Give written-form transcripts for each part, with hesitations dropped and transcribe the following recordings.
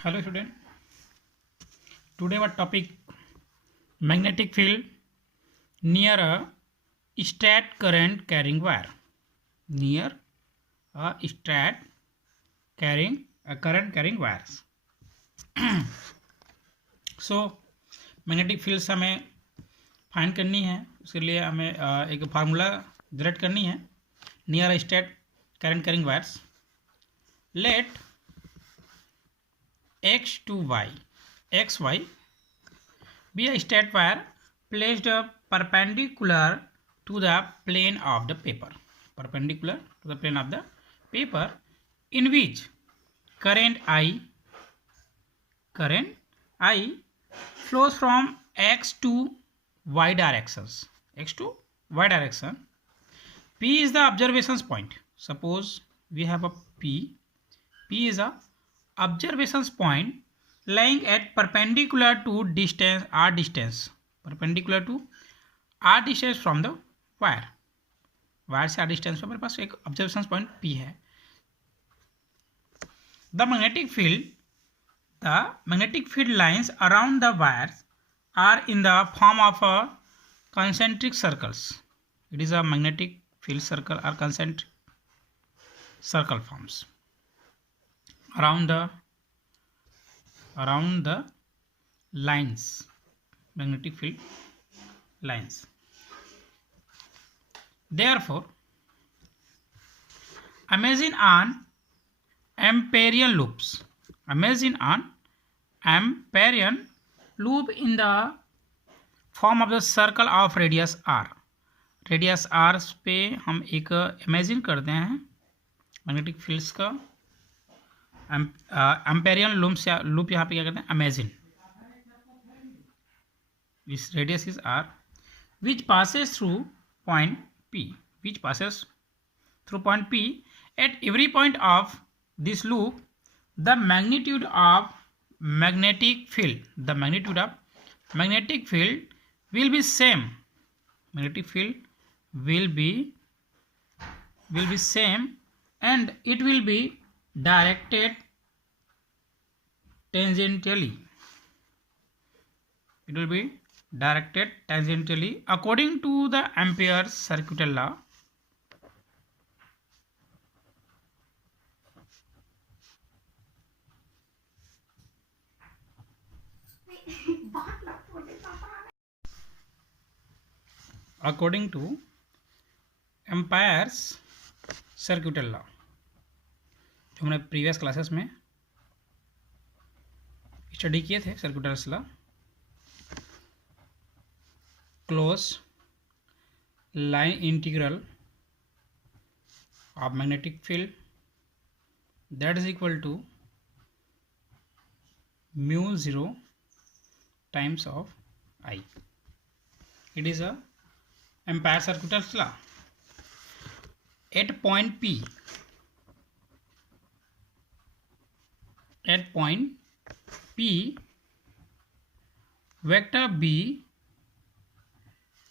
Hello student. Today our topic magnetic field near a stat current carrying wire. Near a stat carrying a current carrying wires. So magnetic fields हमें find करनी है. उसके लिए हमें एक formula generate करनी है. Near state current carrying wires. Let x to y xy be a state wire placed perpendicular to the plane of the paper. Perpendicular to the plane of the paper, in which current I flows from x to y directions. X to y direction. P is the observations point. Suppose we have a P. P is a observations point lying at perpendicular to distance r distance. Perpendicular to r distance from the wire. Wire से r distance पे हमारे पास एक observations point P है. The magnetic field lines around the wires are in the form of concentric circles. It is a magnetic field circle or concentric circle forms around the lines, magnetic field lines. Therefore, imagine an Amperian loop in the form of the circle of radius r. Radius r पे हम एक imagine करते हैं magnetic fields का. Amperian loop यहाँ पे क्या करते हैं, imagine. This radius is r which passes through point P. At every point of this loop, the magnitude of magnetic field will be same. Magnetic field will be same, and it will be directed tangentially. It will be directed tangentially according to the Ampere's circuital law. According to Ampere's circuital law, जो हमने previous classes में study किए थे. Circular law, close line integral of magnetic field, that is equal to mu 0 times of I. It is a Ampere circuital law. At point P, vector B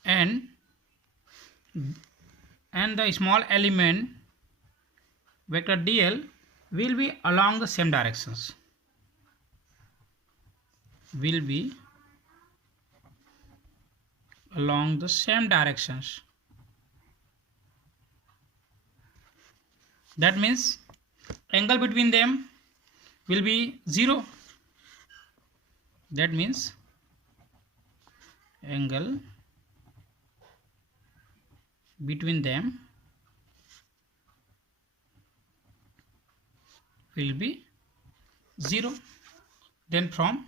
and the small element vector dl will be along the same directions. That means angle between them will be 0. That means angle between them will be 0. Then from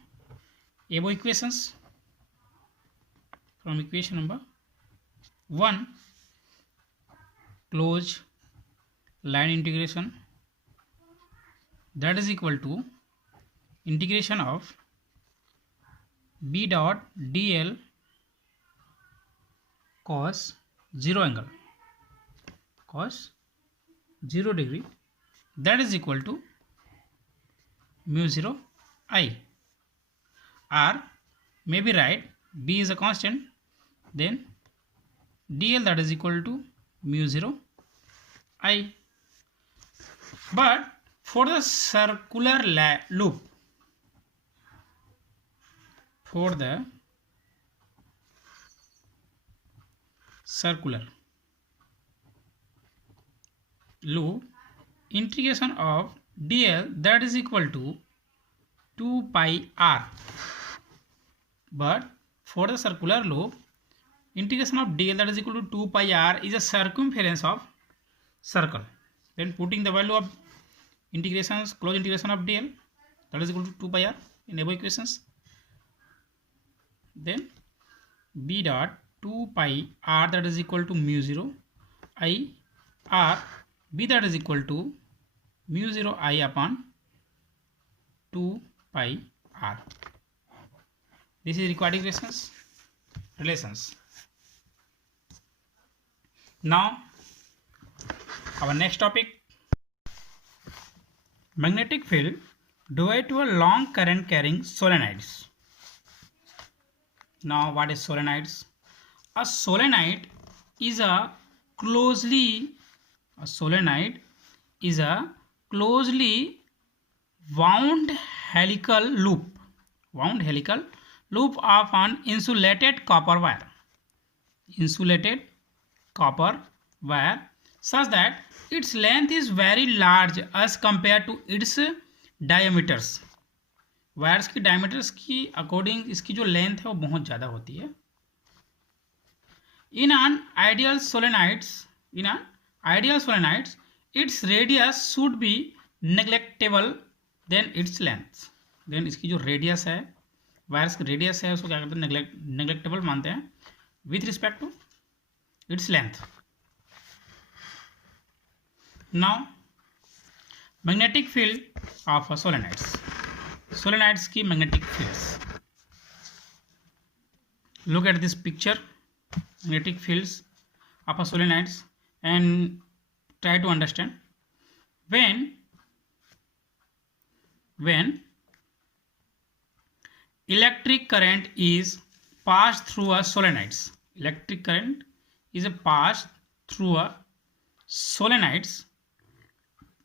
above equations, from equation number 1, closed line integration, that is equal to integration of b dot dl cos 0 angle, cos 0 degree, that is equal to mu 0 I. R may be right, b is a constant, then dl that is equal to mu 0 I. But for the circular loop, for the circular loop, integration of dl that is equal to 2 pi r. But for the circular loop, integration of dl that is equal to 2 pi r is a circumference of circle. Then putting the value of integrations, close integration of dl that is equal to 2 pi r in above equations. Then b dot 2 pi r that is equal to mu 0 I r b that is equal to mu 0 I upon 2 pi r. This is required relations. Now our next topic, magnetic field due to a long current carrying solenoids. Now what is solenoids? A solenoid is a closely wound helical loop of an insulated copper wire such that its length is very large as compared to its diameters. Wires की diameters की according इसकी जो length है वो बहुत ज़्यादा होती है. In ideal solenoids, its radius should be neglectable than its length. Then इसकी जो रेडियस है, वायर्स की रेडियस है, उसको क्या करते हैं, नेग्लेक्टेबल मानते हैं with respect to its length. Now magnetic field of solenoids की magnetic fields. Look at this picture, magnetic fields of a solenoids, and try to understand. When electric current is passed through a solenoids,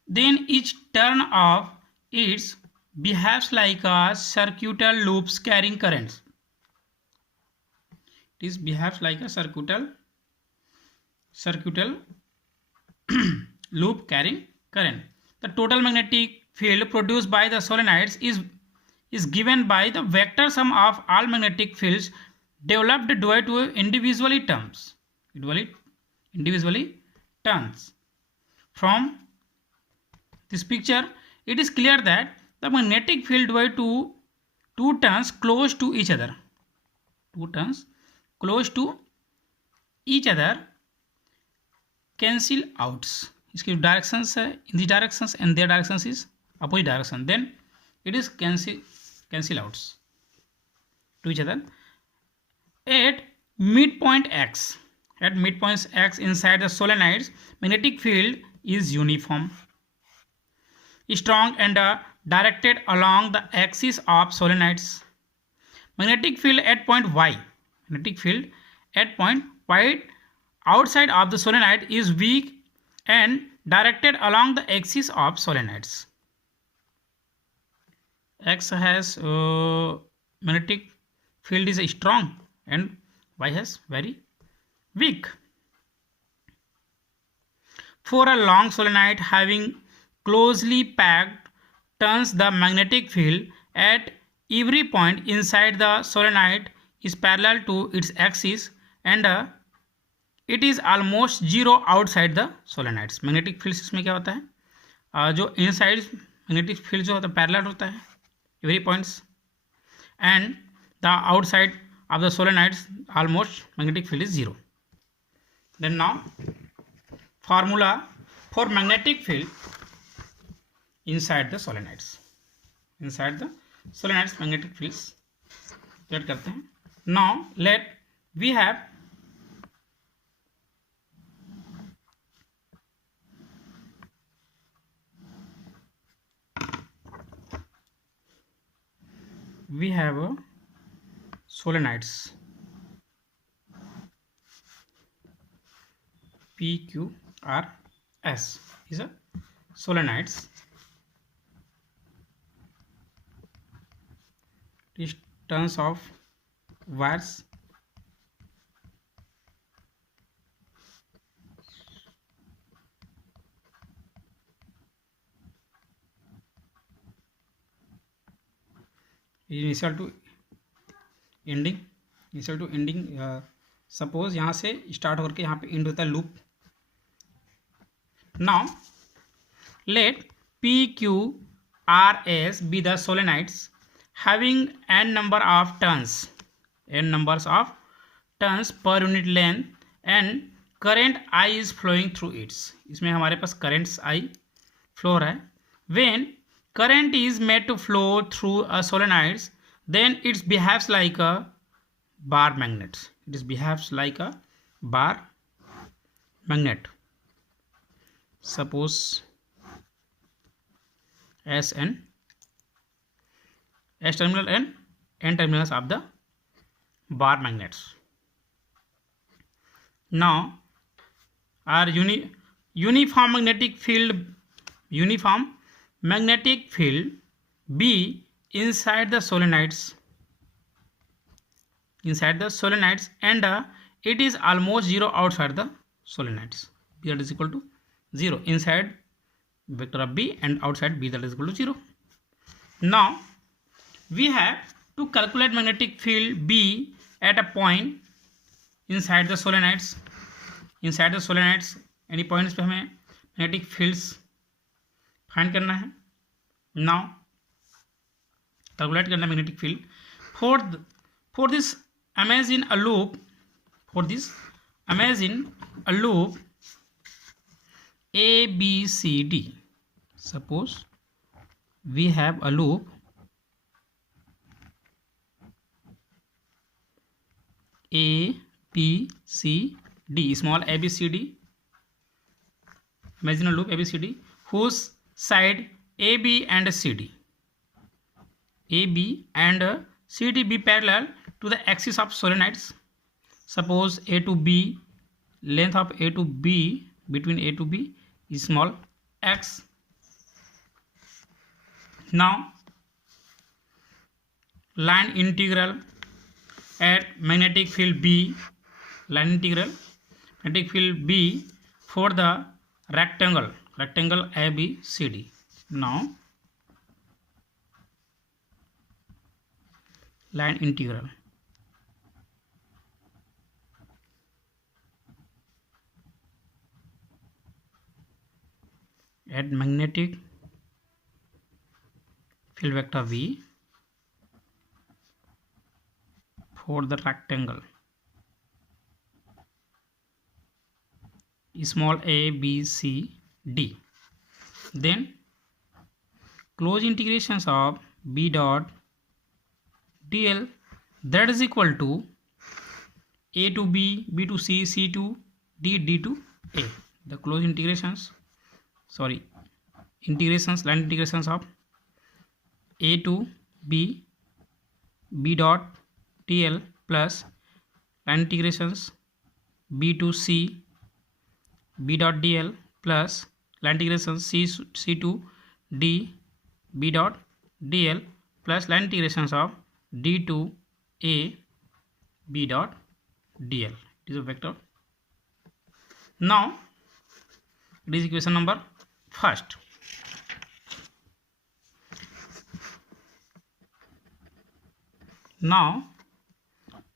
then each turn of its behaves like a circuitous loops carrying currents. It behaves like a circuitous loop carrying current. The total magnetic field produced by the solenoids is given by the vector sum of all magnetic fields developed due to individually terms. From this picture, it is clear that the magnetic field due to two turns close to each other cancel outs. इसकी directions है, in the directions and their directions is opposite direction, then it is cancel outs to each other. At midpoint x inside the solenoids, magnetic field is uniform, strong and directed along the axis of solenoids. Magnetic field at point y outside of the solenoid is weak and directed along the axis of solenoids. X has magnetic field is strong and y has very weak. For a long solenoid having closely packed turns, the magnetic field at every point inside the solenoid is parallel to its axis and it is almost zero outside the solenoids. Magnetic field इसमें क्या होता है, जो inside magnetic field जो होता है parallel होता है every points, and the outside of the solenoids almost magnetic field is zero. Then now formula for magnetic field inside the solenoids magnetic fields get करते हैं. Now we have solenoids P, Q, R, S is a solenoids. turns of wires initial to ending, initial to ending. Suppose यहाँ से start होकर के यहाँ पे and होता है loop. Now let PQRS be the solenoids having n number of turns, n numbers of turns per unit length and current I is flowing through its. इसमें हमारे पास currents I flow है. When current is made to flow through a solenoids, then it behaves like a bar magnet. It behaves like a bar magnet. Suppose S terminal and N terminals of the bar magnets. Now our uniform magnetic field B inside the solenoids and it is almost zero outside the solenoids. B that is equal to 0 inside vector of B and outside B that is equal to 0. Now we have to calculate magnetic field B at a point inside the solenoids. Any points पे हमें magnetic fields find करना है. Now calculate करना magnetic field. For this imagine a loop. A B C D. Suppose we have a loop A B C D, small A B C D. Imagine a loop A B C D whose side A B and C D be parallel to the axis of solenoids. Suppose A to B, length of A to B between A to B is small x. Now line integral at magnetic field B, magnetic field B for the rectangle ABCD. Now line integral at magnetic field vector V for the rectangle small a b c d. Then close integrations of b dot dl that is equal to a to b, b to c, c to d, d to a. The close integrations line integrations of a to b, b dot dl plus line integrations b to c, b dot dl plus line integrations c to d, b dot dl plus line integrations of d to a, b dot dl. It is a vector. Now it is equation number first. Now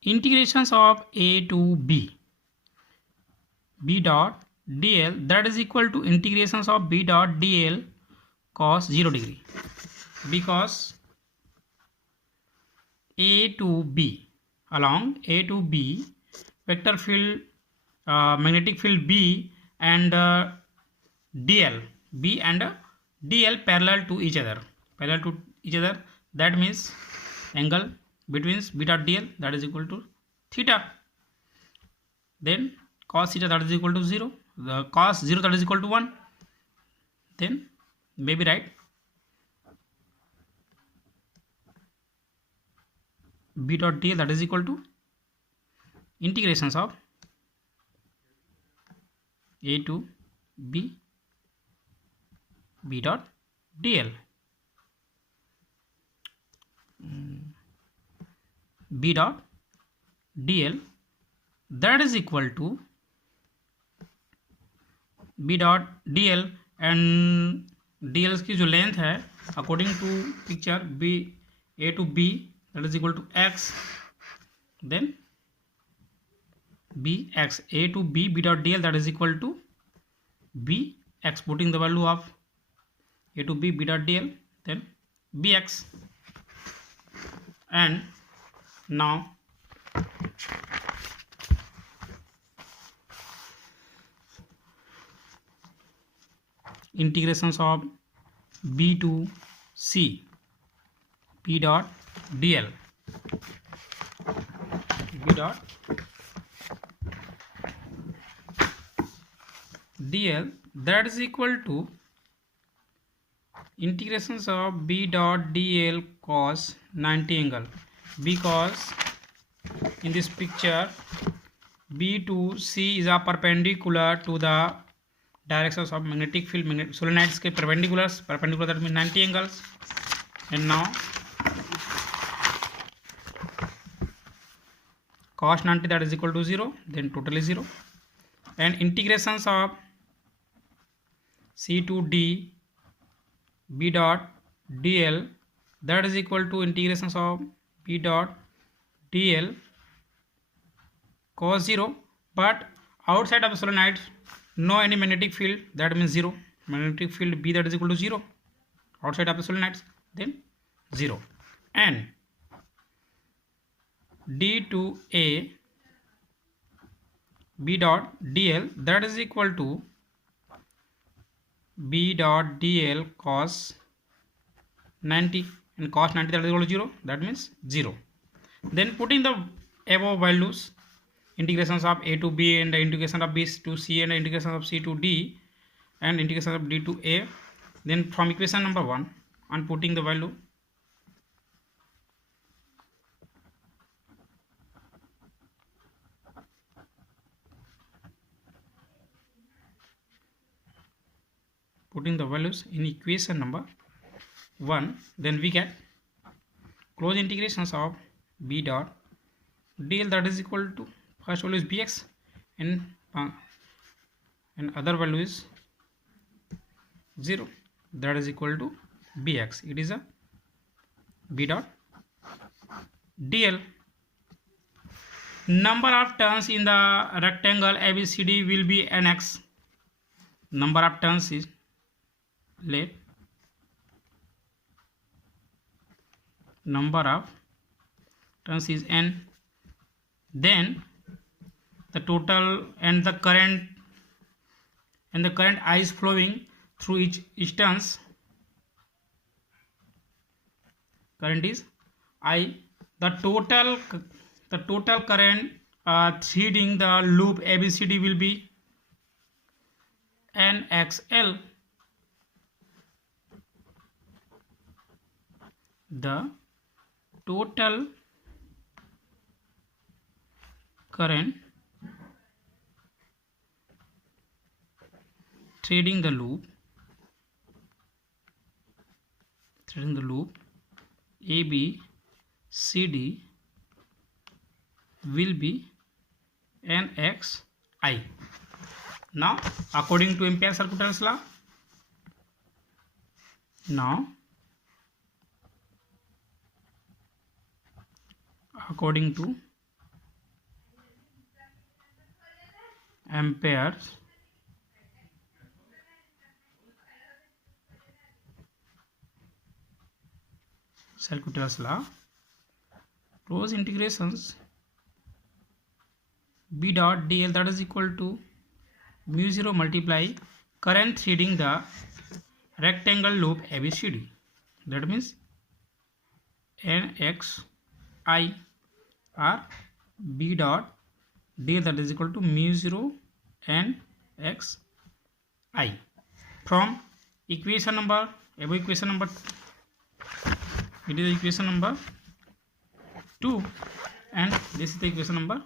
integrations of a to b, b dot dl that is equal to integrations of b dot dl cos 0 degree, because a to b, along a to b vector field magnetic field b and dl parallel to each other, that means angle between b dot dl that is equal to theta. Then cos theta that is equal to 0, the cos 0 that is equal to 1. Then maybe right b dot dl that is equal to integrations of a to b, b dot dl. b dot dl that is equal to b dot dl and dl की जो length है according to picture b a to b that is equal to x, then b x a to b dot dl that is equal to b x, putting the value of a to b dot dl, then bx. And now integrations of b to c p dot dl b dot dl that is equal to integrations of b dot dl cos 90 angle, because in this picture b to c is a perpendicular to the directions of magnetic field, solenoids के perpendicular that means 90 angles. And now cos 90 that is equal to 0, then totally 0. And integrations of c to d b dot dl that is equal to integrations of b dot dl cos 0, but outside of the solenoid no any magnetic field, that means 0, magnetic field b that is equal to 0 outside of the solenoids, then 0. And d to a b dot dl that is equal to b dot dl cos 90, and cos 90 that is equal to 0, that means 0. Then putting the above values, integrations of a to b and the integration of b to c and the integration of c to d and integration of d to a, then from equation number 1 and putting the value, putting the values in equation number 1, then we get close integrations of b dot dl that is equal to first value is bx and other value is 0, that is equal to bx. It is a b dot dl. Number of turns in the rectangle ABCD will be nx. Number of turns is let number of turns is n, then the total and the current I is flowing through each turns, current is I, the total current threading the loop ABCD will be nxl. The total current threading the loop ABCD will be nxi. Now according to Ampere-Circuital's law, according to Ampere-Circuital's law, close integrations b dot dl that is equal to mu 0 multiply current threading the rectangle loop ABCD, that means nxi or b dot dl that is equal to mu 0 and xi. From equation number, above equation number, it is equation number 2 and this is the equation number.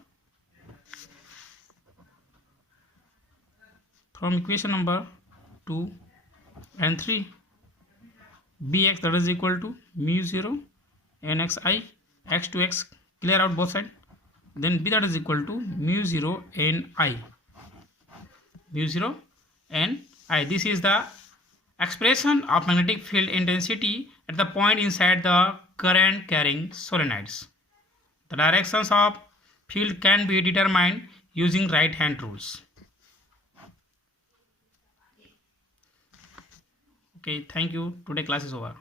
From equation number 2 and 3, bx that is equal to mu 0 nxi, x to x Clear out both sides. Then B that is equal to mu 0 n I. Mu 0 n I. This is the expression of magnetic field intensity at the point inside the current carrying solenoids. The directions of field can be determined using right hand rules. Okay, thank you. Today class is over.